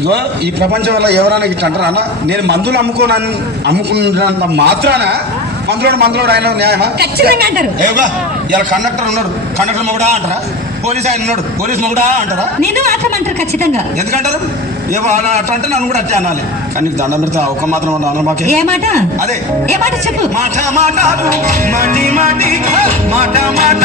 ఇగో ఈ ప్రపంచం వల్ల ఎవరైనా ఇట్లా అంటారా అన్న? నేను మందులు అమ్ముకున్నంత మాత్రాన మందులోడు ఆయన న్యాయమా? ఖచ్చితంగా అంటారు. ఏవా ఇలా కండక్టర్ ఉన్నాడు, కండక్టర్ మొగుడా అంటారా? పోలీస్ ఆయన ఉన్నాడు, పోలీస్ మొగుడా అంటారా? నేను మాత్రం అంటారు ఖచ్చితంగా. ఎందుకంటారు? ఏవో అట్లా అంటే నన్ను కూడా అట్టే అనాలి. కానీ నీకు దండం పెడితే ఒక్క మాత్రం అన్న మాకే. ఏ మాట? అదే ఏ మాట చెప్పు. మాట మాట మాటి మాటి మాట మాట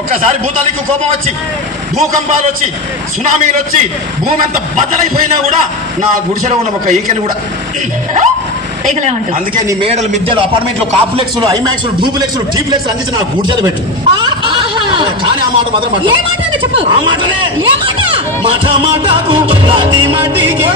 ఒక్కసారి భూతానికి కోపం వచ్చి, భూకంపాలు వచ్చి, సునామీలు వచ్చి, భూమి అంతా బద్దలైపోయినా కూడా నా గుడిసెలో ఉన్న ఒక ఈకెని కూడా. అందుకే నీ మేడలు, మిద్దెలు, అపార్ట్మెంట్లు, కాంప్లెక్స్లు, ఐమాక్స్లు, డూప్లెక్స్లు, టీప్లెక్స్లు అందించి నా గుడిసెలు పెట్టు. కానీ ఆ మాట మాత్రం చెప్పు. ఆ మాటనే మాట మాటకు మాటికి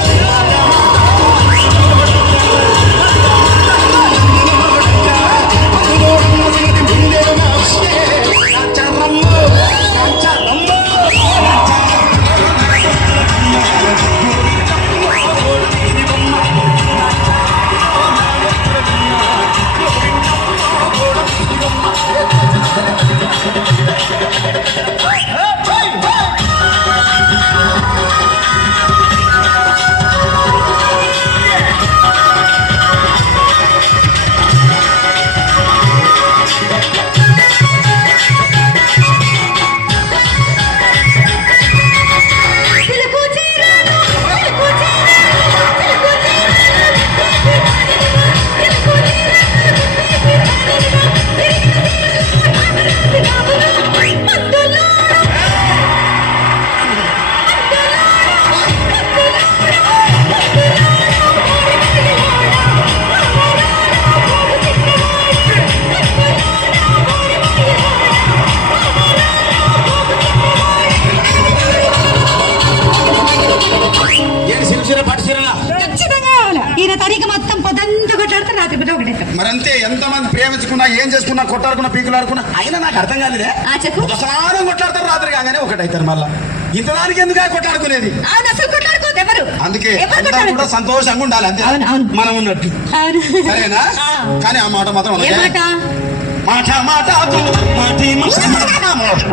మరంతే. ఎంతమంది ప్రేమించుకున్నా, ఏం చేసుకున్నా, కొట్టాడుకున్నా, పీకులాడుకున్నా అయినా నాకు అర్థం కాలేదే. ఒకసారి కొట్లాడతారు, రాత్రి కాగానే ఒకటైతారు. మళ్ళా ఇంతదానికి ఎందుకు కొట్లాడుకునేది? అందుకే కూడా సంతోషంగా ఉండాలి, అంతే మనం ఉన్నట్టు. సరేనా? కానీ ఆ మాట మాత్రం మాట మాట